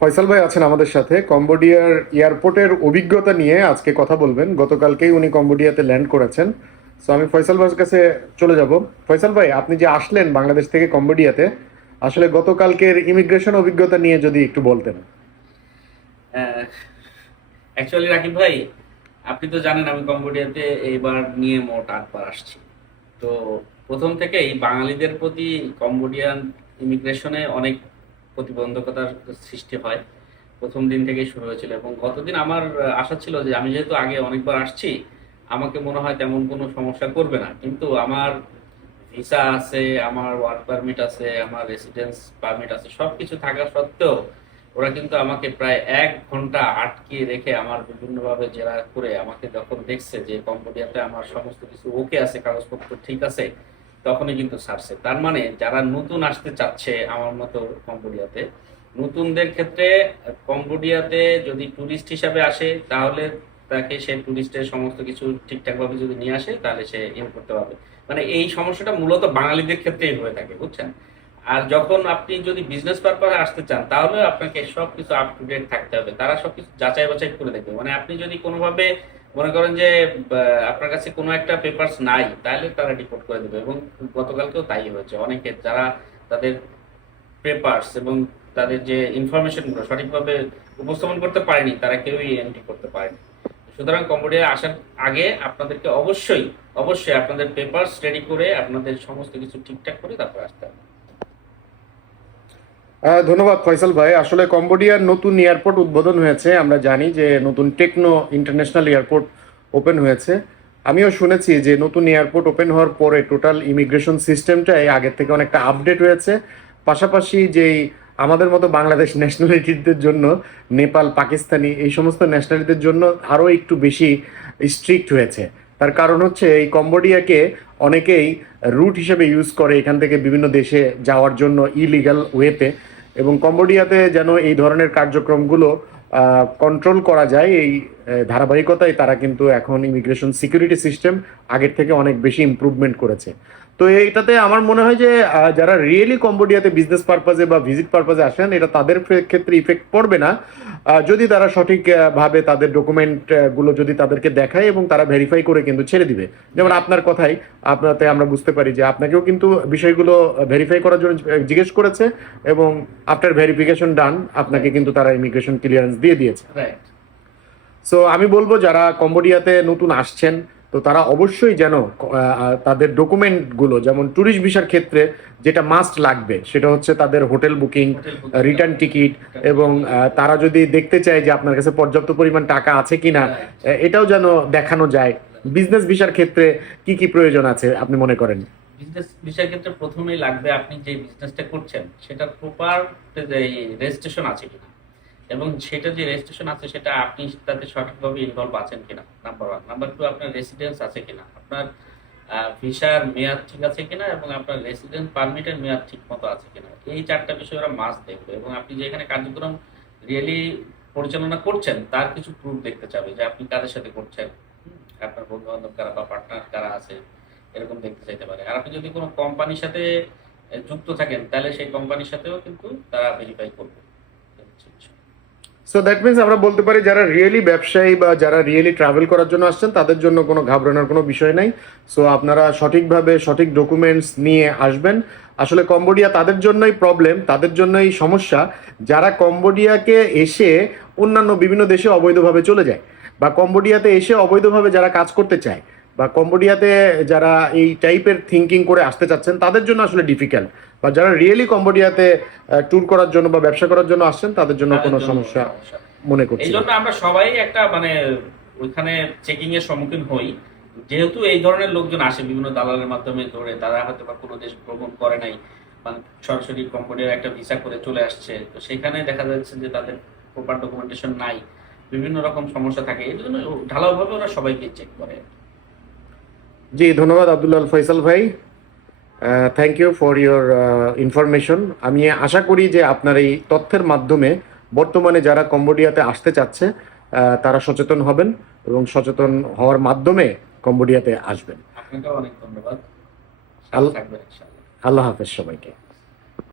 ফয়সাল ভাই আছেন আমাদের সাথে। কম্বোডিয়ার এয়ারপোর্টের অভিজ্ঞতা নিয়ে আজকে কথা বলবেন। গতকালকেই উনি কম্বোডিয়াতে ল্যান্ড করেছেন। সো আমি ফয়সাল ভাইয়ের কাছে চলে যাব। ফয়সাল ভাই, আপনি যে আসলেন বাংলাদেশ থেকে কম্বোডিয়াতে, আসলে গতকালকের ইমিগ্রেশন অভিজ্ঞতা নিয়ে যদি একটু বলতেন। অ্যাকচুয়ালি রাকিব ভাই, আপনি তো জানেন আমি কম্বোডিয়াতে এইবার নিয়ে মোট আটবার আসছি। তো প্রথম থেকেই বাঙালিদের প্রতি কম্বোডিয়ান ইমিগ্রেশনে অনেক প্রতিবন্ধকতার সৃষ্টি হয়। প্রথম দিন থেকেই শুরু হয়েছিল এবং গতদিন আমার আশা ছিল যে আমি যেহেতু আগে অনেকবার আসছি, আমাকে মনে হয় তেমন কোনো সমস্যা করবে না। কিন্তু আমার ভিসা আছে, আমার ওয়ার্ক পারমিট আছে, আমার রেসিডেন্স পারমিট আছে সব কিছু থাকা সত্ত্বেও ওরা কিন্তু আমাকে প্রায় এক ঘণ্টা আটকে রেখে আমার বিভিন্নভাবে জেরা করে আমাকে যখন দেখছে যে কম্বোডিয়াতে আমার সমস্ত কিছু ওকে আছে, কাগজপত্র ঠিক আছে তখনই কিন্তু ছাড়ছে। তার মানে যারা নতুন আসতে চাচ্ছে আমার মতো কম্বোডিয়াতে, নতুনদের ক্ষেত্রে কম্বোডিয়াতে যদি ট্যুরিস্ট হিসাবে আসে, তাহলে তাকে সে ট্যুরিস্টের সমস্ত কিছু ঠিকঠাকভাবে যদি নিয়ে আসে, তাহলে সে ইন করতে পারবে। মানে এই সমস্যাটা মূলত বাঙালিদের ক্ষেত্রেই হয়ে থাকে, বুঝছেন? আর যখন আপনি যদি বিজনেস পারপাসে আসতে চান, তাহলে আপনাকে সবকিছু আপ টু ডেট থাকতে হবে। তারা সবকিছু যাচাই বাছাই করে দেখবে। মানে আপনি যদি কোনোভাবে মনে করেন যে আপনার কাছে কোনো একটা পেপারস নাই, তাহলে তারা রিপোর্ট করে দেবে। এবং গতকালকেও তাই হয়েছে। অনেকে যারা তাদের পেপারস এবং তাদের যে ইনফরমেশনগুলো সঠিকভাবে উপস্থাপন করতে পারেনি, তারা কেউই এন্ট্রি করতে পারেনি। সুতরাং কম্বোডিয়া আসার আগে আপনাদেরকে অবশ্যই অবশ্যই আপনাদের পেপারস রেডি করে, আপনাদের সমস্ত কিছু ঠিকঠাক করে তারপর আসতে হবে। ধন্যবাদ ফয়সাল ভাই। আসলে কম্বোডিয়ার নতুন এয়ারপোর্ট উদ্বোধন হয়েছে। আমরা জানি যে নতুন টেকনো ইন্টারন্যাশনাল এয়ারপোর্ট ওপেন হয়েছে। আমিও শুনেছি যে নতুন এয়ারপোর্ট ওপেন হওয়ার পরে টোটাল ইমিগ্রেশন সিস্টেমটাই আগের থেকে অনেকটা আপডেট হয়েছে। পাশাপাশি যেই আমাদের মতো বাংলাদেশ ন্যাশনালিটিদের জন্য, নেপাল, পাকিস্তানি, এই সমস্ত ন্যাশনালিটিদের জন্য আরও একটু বেশি স্ট্রিক্ট হয়েছে। তার কারণ হচ্ছে এই কম্বোডিয়াকে অনেকেই রুট হিসেবে ইউজ করে এখান থেকে বিভিন্ন দেশে যাওয়ার জন্য ইলিগাল ওয়েতে এবং কম্বোডিয়াতে যেন এই ধরনের কার্যক্রমগুলো কন্ট্রোল করা যায়, এই ধারাবাহিকতায় তারা কিন্তু এখন ইমিগ্রেশন সিকিউরিটি সিস্টেম আগের থেকে অনেক বেশি ইম্প্রুভমেন্ট করেছে। তো এইটাতে আমার মনে হয় যে যারা রিয়েলি কম্বোডিয়াতে বিজনেস পারপাজে বা ভিজিট পারপাজে আসেন এটা তাদের ক্ষেত্রে ইফেক্ট পড়বে না। যদি তারা সঠিক আহ, ভাবে তাদের ডকুমেন্টগুলো যদি তাদেরকে দেখায় এবং তারা ভেরিফাই করে কিন্তু ছেড়ে দিবে। যেমন আপনার কথাই আপনাতে আমরা বুঝতে পারি যে আপনাকেও কিন্তু বিষয়গুলো ভেরিফাই করার জন্য জিজ্ঞেস করেছে এবং আফটার ভেরিফিকেশন ডান আপনাকে কিন্তু তারা ইমিগ্রেশন ক্লিয়ারেন্স দিয়ে দিয়েছে। সো আমি বলব যারা কম্বোডিয়াতে নতুন আসছেন তো তারা অবশ্যই যেন তাদের ডকুমেন্টগুলো যেমন ট্যুরিস্ট ভিসার ক্ষেত্রে যেটা মাস্ট লাগবে সেটা হচ্ছে তাদের হোটেল বুকিং রিটার্ন টিকিট এবং তারা যদি দেখতে চায় যে আপনার কাছে পর্যাপ্ত পরিমাণ টাকা আছে কিনা আহ, এটাও যেন দেখানো যায়। বিজনেস ভিসার ক্ষেত্রে কি কি প্রয়োজন আছে আপনি মনে করেন? বিজনেস বিষয়ের ক্ষেত্রে প্রথমেই লাগবে আপনি যে বিজনেসটা করছেন সেটার প্রপার রেজিস্ট্রেশন আছে কিনা। এবং সেটা যে রেজিস্ট্রেশন আছে, সেটা আপনি তাতে সঠিকভাবে ইনভলভ আছেন কিনা? নাম্বার ওয়ান নাম্বার টু আপনার রেসিডেন্স আছে কিনা? আপনার ভিসার মেয়াদ ঠিক আছে কিনা এবং আপনার রেসিডেন্স পারমিটের মেয়াদ ঠিক মতো আছে কিনা? এই চারটা বিষয় ওরা মাস্ট দেখবে এবং আপনি যে এখানে কার্যক্রম রিয়েলি পরিচালনা করছেন, তার কিছু প্রুফ দেখতে চাবে যে আপনি কাদের সাথে করছেন। আপনার বন্ধু বান্ধব কারা বা পার্টনার কারা আছে, এরকম দেখতে চাইতে পারে। আর আপনি যদি কোনো কোম্পানির সাথে যুক্ত থাকেন, তাহলে সেই কোম্পানির সাথেও কিন্তু তারা ভেরিফাই করবে। সো দ্যাট মিনস আমরা বলতে পারি যারা রিয়েলি ব্যবসায়ী বা যারা রিয়েলি ট্রাভেল করার জন্য আসছেন, তাদের জন্য কোনো ঘাবড়ানোর কোনো বিষয় নাই। সো আপনারা সঠিকভাবে সঠিক ডকুমেন্টস নিয়ে আসবেন। আসলে কম্বোডিয়া তাদের জন্যই প্রবলেম তাদের জন্যই সমস্যা। যারা কম্বোডিয়াকে এসে অন্যান্য বিভিন্ন দেশে অবৈধভাবে চলে যায় বা কম্বোডিয়াতে এসে অবৈধভাবে যারা কাজ করতে চায় বা কম্বোডিয়াতে যারা এই টাইপের থিঙ্কিং করে আসতে চাচ্ছেন তাদের জন্য আসলে ডিফিকাল্ট বা যারা রিয়েলি কম্বোডিয়াতে ট্যুর করার জন্য বা ব্যবসা করার জন্য আসছেন তাদের জন্য কোনো সমস্যা মনে এই জন্য আমরা সবাই একটা মানে ওইখানে চেকিং এর সম্মুখীন হই। যেহেতু এই ধরনের লোকজন আসে বিভিন্ন দালালের মাধ্যমে ধরে তারা হয়তো বা কোনো দেশ ভ্রমণ করে নাই মানে সরাসরি কোম্পানির একটা ভিসা করে চলে আসছে। তো সেখানে দেখা যাচ্ছে যে তাদের প্রপার ডকুমেন্টেশন নাই বিভিন্ন রকম সমস্যা থাকে। এই জন্য ঢালাওভাবে ওরা সবাইকে চেক করে। জি ধন্যবাদ আব্দুল্লাল ফয়সাল ভাই। Thank you for your information আমি আশা করি যে আপনার এই তথ্যের মাধ্যমে বর্তমানে যারা কম্বোডিয়াতে আসতে চাচ্ছে তারা সচেতন হবেন এবং সচেতন হওয়ার মাধ্যমে কম্বোডিয়াতে আসবেন। আপনাকেও অনেক ধন্যবাদ। আল- আল্লাহ হাফেজ সবাইকে।